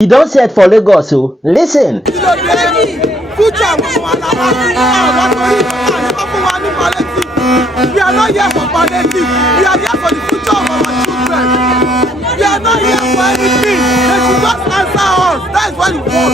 He don't say it for Lagos, so listen. We are not here for palliative. We are here for the future of our children. We are not here for anything. They should just answer us. That's what we want.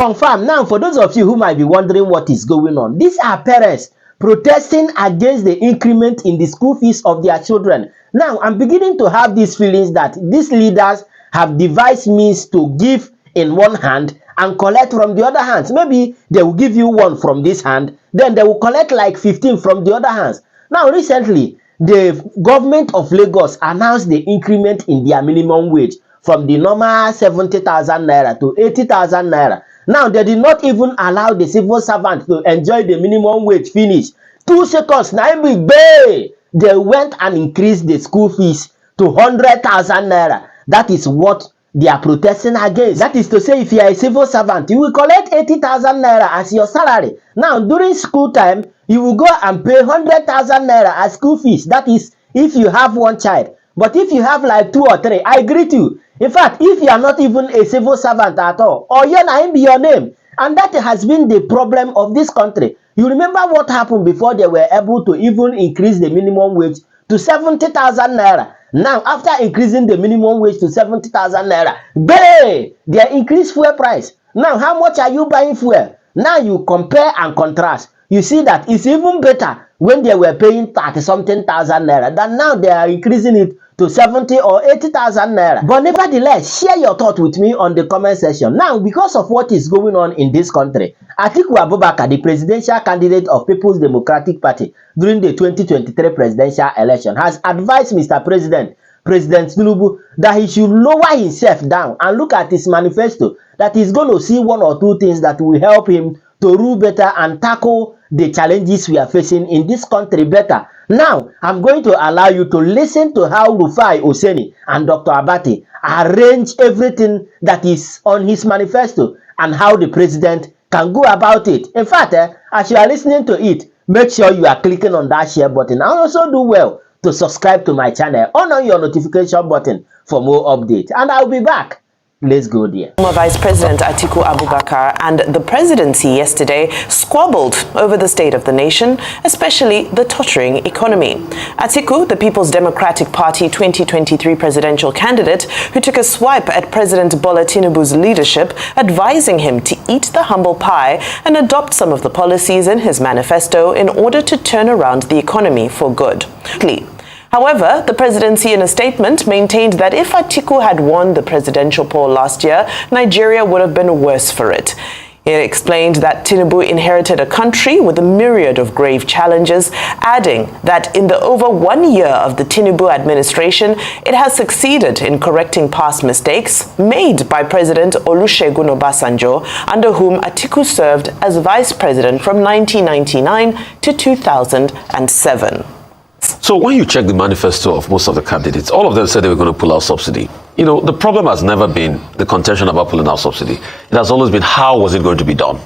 Confirm. Now, for those of you who might be wondering what is going on, these are parents protesting against the increment in the school fees of their children. Now, I'm beginning to have these feelings that these leaders have devised means to give in one hand and collect from the other hands. Maybe they will give you one from this hand, then they will collect like 15 from the other hands. Now, recently, the government of Lagos announced the increment in their minimum wage from the normal 70,000 naira to 80,000 naira. Now, they did not even allow the civil servant to enjoy the minimum wage finish. 2 seconds, now they went and increased the school fees to 100,000 naira. That is what they are protesting against. That is to say, if you are a civil servant, you will collect 80,000 naira as your salary. Now, during school time, you will go and pay 100,000 naira as school fees. That is if you have one child. But if you have like 2 or 3, I greet you. In fact, if you are not even a civil servant at all, or your name be your name, and that has been the problem of this country. You remember what happened before they were able to even increase the minimum wage to 70,000 naira. Now, after increasing the minimum wage to 70,000 naira, they increase fuel price. Now, how much are you buying fuel? Now you compare and contrast. You see that it's even better when they were paying 30-something thousand naira than now they are increasing it to 70 or 80,000 naira. But nevertheless, share your thought with me on the comment section. Now, because of what is going on in this country, Atiku Abubakar, the presidential candidate of People's Democratic Party during the 2023 presidential election, has advised Mr. President Tinubu that he should lower himself down and look at his manifesto, that he's going to see 1 or 2 things that will help him to rule better and tackle the challenges we are facing in this country better. Now, I'm going to allow you to listen to how Rufai Oseni and Dr. Abati arrange everything that is on his manifesto and how the president can go about it. In fact, as you are listening to it, make sure you are clicking on that share button, and also do well to subscribe to my channel. On your notification button for more updates, and I'll be back. Let's go there. Former Vice President Atiku Abubakar and the presidency yesterday squabbled over the state of the nation, especially the tottering economy. Atiku, the People's Democratic Party 2023 presidential candidate, who took a swipe at President Bola Tinubu's leadership, advising him to eat the humble pie and adopt some of the policies in his manifesto in order to turn around the economy for good. However, the presidency in a statement maintained that if Atiku had won the presidential poll last year, Nigeria would have been worse for it. It explained that Tinubu inherited a country with a myriad of grave challenges, adding that in the over 1 year of the Tinubu administration, it has succeeded in correcting past mistakes made by President Olusegun Obasanjo, under whom Atiku served as vice president from 1999 to 2007. So when you check the manifesto of most of the candidates, all of them said they were going to pull out subsidy. You know, the problem has never been the contention about pulling out subsidy. It has always been, how was it going to be done?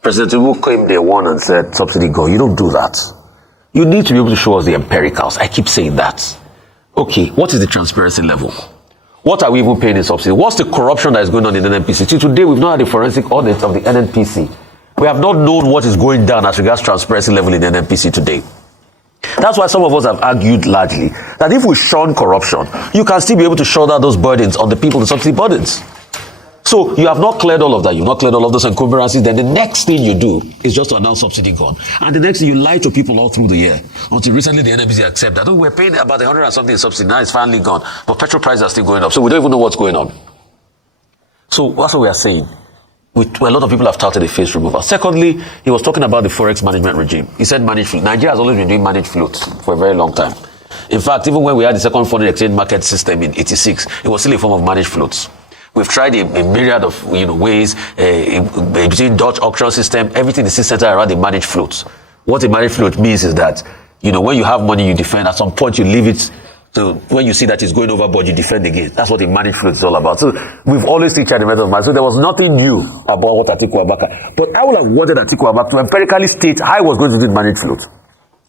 President Tinubu came day one and said, subsidy go. You don't do that. You need to be able to show us the empiricals. I keep saying that. Okay, what is the transparency level? What are we even paying in subsidy? What's the corruption that is going on in NNPC? Till today, we've not had a forensic audit of the NNPC. We have not known what is going down as regards transparency level in NNPC today. That's why some of us have argued largely that if we shun corruption, you can still be able to shoulder those burdens on the people, the subsidy burdens. So you have not cleared all of that. You've not cleared all of those encumbrances. Then the next thing you do is just to announce subsidy gone. And the next thing, you lie to people all through the year. Until recently, the NNPC accept that. Oh, we're paying about 100 and something in subsidy. Now it's finally gone. But petrol prices are still going up. So we don't even know what's going on. So that's what we are saying. A lot of people have touted a face remover. Secondly, he was talking about the forex management regime. He said managed float. Nigeria has always been doing managed floats for a very long time. In fact, even when we had the second foreign exchange market system in '86, it was still a form of managed floats. We've tried a myriad of ways, between Dutch auction system, everything is centered around the managed float. What a managed float means is that, when you have money, you defend. At some point, you leave it. So when you see that it's going overboard, you defend again. That's what a managed float is all about. So we've always tried the method of man. So there was nothing new about what Atiku Abubakar. But I would have wanted Atiku Abubakar to empirically state how he was going to do the managed float.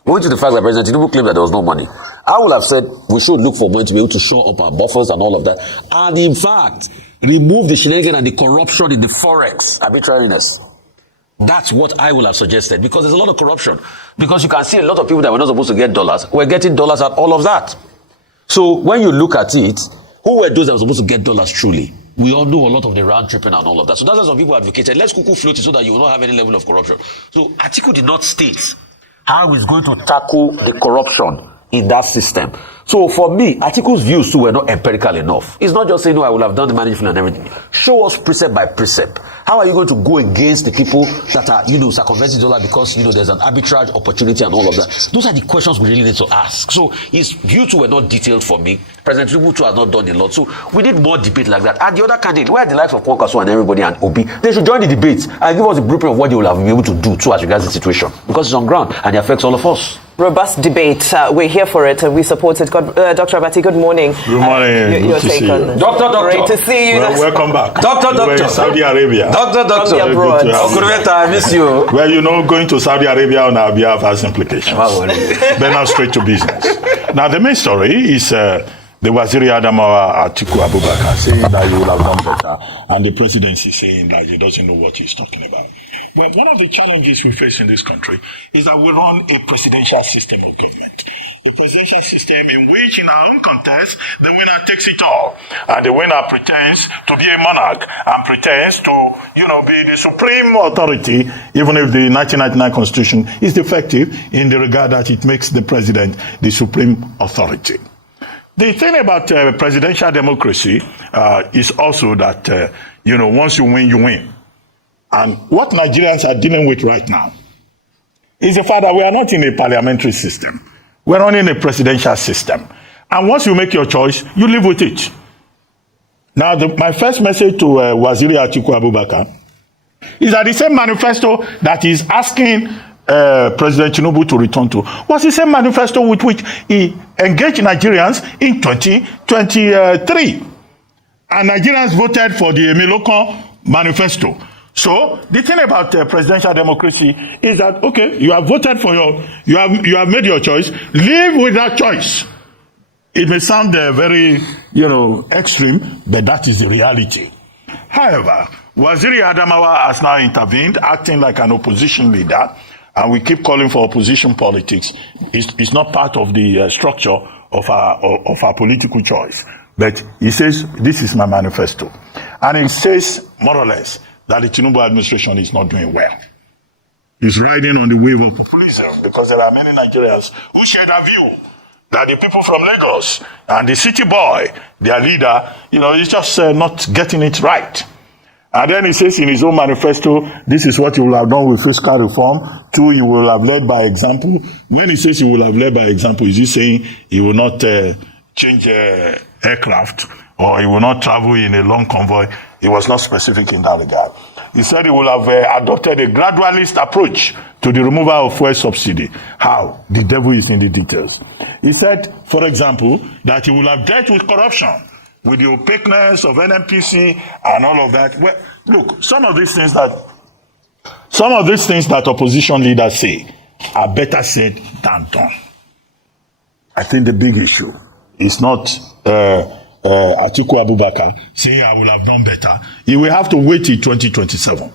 Going to the fact that President Tinubu claimed that there was no money, I would have said we should look for money to be able to show up our buffers and all of that. And in fact, remove the shenanigans and the corruption in the forex arbitrariness. That's what I would have suggested, because there's a lot of corruption. Because you can see a lot of people that were not supposed to get dollars were getting dollars at all of that. So when you look at it, who were those that were supposed to get dollars truly? We all know a lot of the round tripping and all of that. So that's why some people advocated, let's cuckoo float it so that you will not have any level of corruption. So Atiku did not state how he's going to tackle the corruption in that system. So for me, Atiku's views too were not empirical enough. It's not just saying, no, I will have done the management and everything. Show us precept by precept. How are you going to go against the people that are, circumventing the dollar because, there's an arbitrage opportunity and all of that? Those are the questions we really need to ask. So his views too were not detailed for me. President Tinubu too has not done a lot. So we need more debate like that. And the other candidate, where are the likes of Kwankaso and everybody and Obi? They should join the debate and give us the blueprint of what they will have been able to do too as regards the situation. Because it's on ground and it affects all of us. Robust debate. We're here for it. We support it. Dr. Abati, good morning. Good morning. Your take on this. Doctor. Great to see you. Well, welcome back. Doctor. We're in Saudi Arabia. Doctor. I miss you. Well, going to Saudi Arabia on our behalf has implications. But now straight to business. Now, the main story is the Waziri Adamawa Atiku Abubakar saying that he will have done better, and the presidency saying that he doesn't know what he's talking about. Well, one of the challenges we face in this country is that we run a presidential system of government. A presidential system in which, in our own contest, the winner takes it all. And the winner pretends to be a monarch and pretends to, be the supreme authority, even if the 1999 Constitution is defective in the regard that it makes the president the supreme authority. The thing about presidential democracy is also that, once you win, you win. And what Nigerians are dealing with right now is the fact that we are not in a parliamentary system. We're running a presidential system. And once you make your choice, you live with it. Now, my first message to Waziri Atiku Abubakar is that the same manifesto that he's asking President Tinubu to return to was the same manifesto with which he engaged Nigerians in 2023. And Nigerians voted for the Emiloko manifesto. So the thing about presidential democracy is that, okay, you have voted for you have made your choice. Live with that choice. It may sound very, extreme, but that is the reality. However, Waziri Adamawa has now intervened, acting like an opposition leader, and we keep calling for opposition politics. It's not part of the structure of our political choice. But he says, this is my manifesto. And he says, more or less, that the Tinubu administration is not doing well. He's riding on the wave of populism because there are many Nigerians who share that view that the people from Lagos and the city boy, their leader, is just not getting it right. And then he says in his own manifesto, this is what he will have done with fiscal reform. 2, he will have led by example. When he says he will have led by example, is he saying he will not change aircraft or he will not travel in a long convoy? He was not specific in that regard. He said he will have adopted a gradualist approach to the removal of fuel subsidy. How? The devil is in the details. He said, for example, that he will have dealt with corruption, with the opaqueness of NNPC and all of that. Well, look, some of these things that opposition leaders say are better said than done. I think the big issue is not Atiku Abubakar saying I will have done better. He will have to wait till 2027.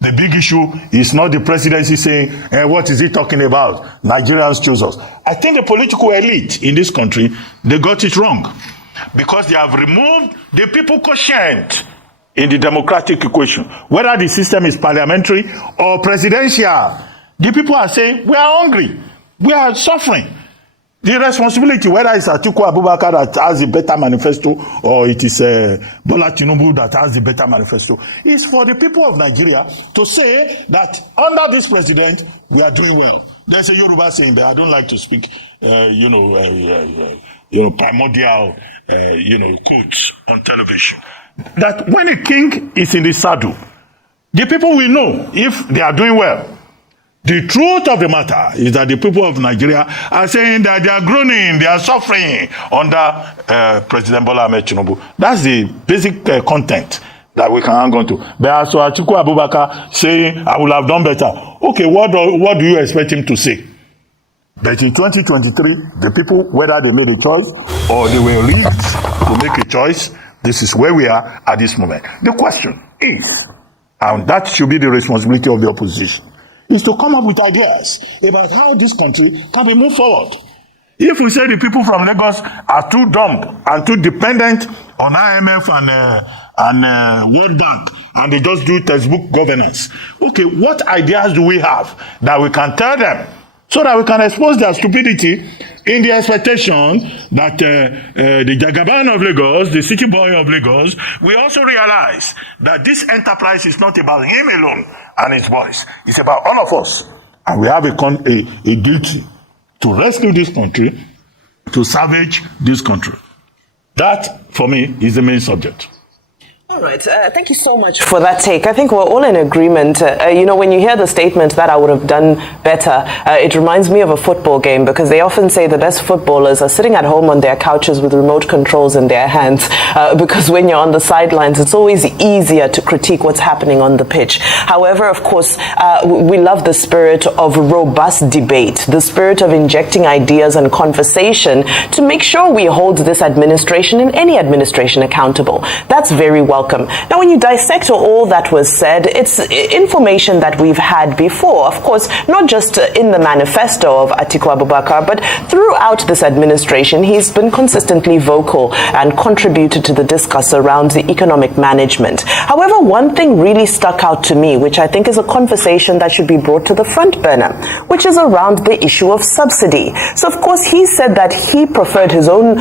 The big issue is not the presidency saying, what is he talking about? Nigerians choose us. I think the political elite in this country, they got it wrong. Because they have removed the people quotient in the democratic equation. Whether the system is parliamentary or presidential, the people are saying, we are hungry, we are suffering. The responsibility, whether it's Atiku Abubakar that has a better manifesto or it is Bola Tinubu that has the better manifesto, is for the people of Nigeria to say that under this president, we are doing well. There's a Yoruba saying that I don't like to speak, primordial, quotes on television. that when a king is in the saddle, the people will know if they are doing well. The truth of the matter is that the people of Nigeria are saying that they are groaning, they are suffering under President Bola Ahmed Tinubu. That's the basic content that we can hang on to. But as to Atiku Abubakar saying, I would have done better. Okay, what do you expect him to say? But in 2023, the people, whether they made a choice or they were rigged to make a choice, this is where we are at this moment. The question is, and that should be the responsibility of the opposition, is to come up with ideas about how this country can be moved forward. If we say the people from Lagos are too dumb and too dependent on IMF and World Bank, and they just do textbook governance, okay, what ideas do we have that we can tell them so that we can expose their stupidity in the expectation that the Jagaban of Lagos, the city boy of Lagos, we also realize that this enterprise is not about him alone and his boys. It's about all of us. And we have a duty to rescue this country, to salvage this country. That, for me, is the main subject. All right. Thank you so much for that take. I think we're all in agreement. When you hear the statement that I would have done better, it reminds me of a football game, because they often say the best footballers are sitting at home on their couches with remote controls in their hands, because when you're on the sidelines, it's always easier to critique what's happening on the pitch. However, of course, we love the spirit of robust debate, the spirit of injecting ideas and conversation to make sure we hold this administration and any administration accountable. That's very welcome. Now, when you dissect all that was said, it's information that we've had before, of course, not just in the manifesto of Atiku Abubakar, but throughout this administration, he's been consistently vocal and contributed to the discourse around the economic management. However, one thing really stuck out to me, which I think is a conversation that should be brought to the front burner, which is around the issue of subsidy. So, of course, he said that he preferred his own,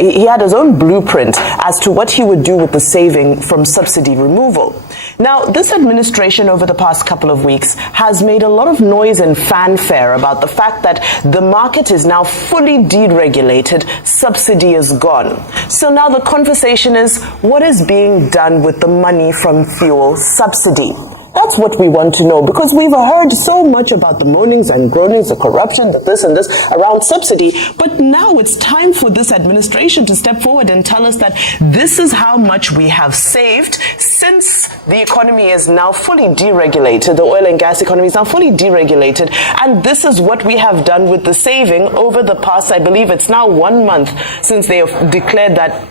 he had his own blueprint as to what he would do with the saving from subsidy removal. Now, this administration over the past couple of weeks has made a lot of noise and fanfare about the fact that the market is now fully deregulated, subsidy is gone. So now the conversation is, what is being done with the money from fuel subsidy? That's what we want to know, because we've heard so much about the moanings and groanings, the corruption, the this and this around subsidy, but now it's time for this administration to step forward and tell us that this is how much we have saved since the economy is now fully deregulated, the oil and gas economy is now fully deregulated, and this is what we have done with the saving over the past, I believe it's now 1 month since they have declared that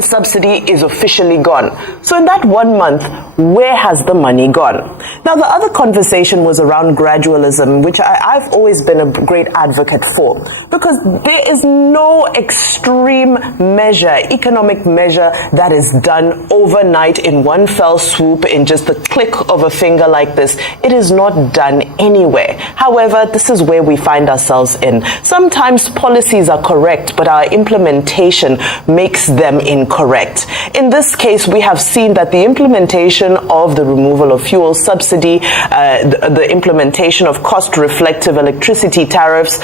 subsidy is officially gone. So in that 1 month, where has the money gone? Now, the other conversation was around gradualism, which I've always been a great advocate for, because there is no extreme measure, economic measure, that is done overnight in one fell swoop, in just the click of a finger like this. It is not done anywhere. However, this is where we find ourselves in. Sometimes policies are correct, but our implementation makes them incorrect. In this case, we have seen that the implementation of the removal of fuel subsidy, the implementation of cost-reflective electricity tariffs,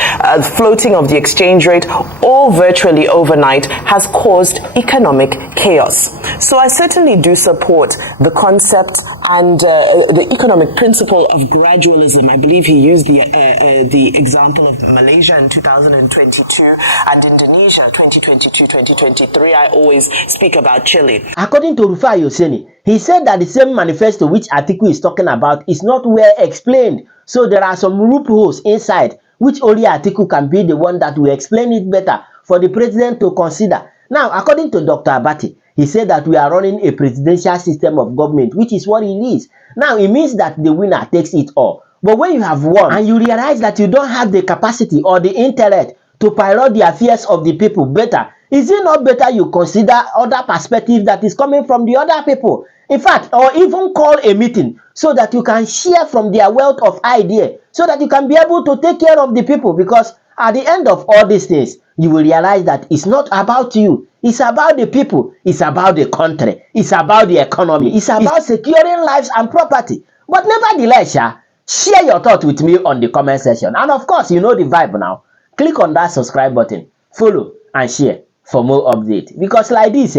floating of the exchange rate, all virtually overnight, has caused economic chaos. So I certainly do support the concept and the economic principle of gradualism. I believe he used the example of Malaysia in 2022 and Indonesia 2022-2023. I always speak about Chile. According to Rufai Oseni, he said that the same manifesto which Atiku is talking about is not well explained. So there are some loopholes inside, which only Atiku can be the one that will explain it better for the president to consider. Now, according to Dr. Abati, he said that we are running a presidential system of government, which is what it is. Now, it means that the winner takes it all. But when you have won and you realize that you don't have the capacity or the intellect to pilot the affairs of the people better, is it not better you consider other perspective that is coming from the other people? In fact, or even call a meeting so that you can share from their wealth of idea, so that you can be able to take care of the people. Because at the end of all these things, you will realize that it's not about you. It's about the people. It's about the country. It's about the economy. It's about securing lives and property. But nevertheless, share your thoughts with me on the comment section. And of course, you know the vibe now. Click on that subscribe button, follow and share for more updates. Because like this,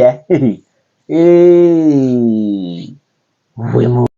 Hey, we move.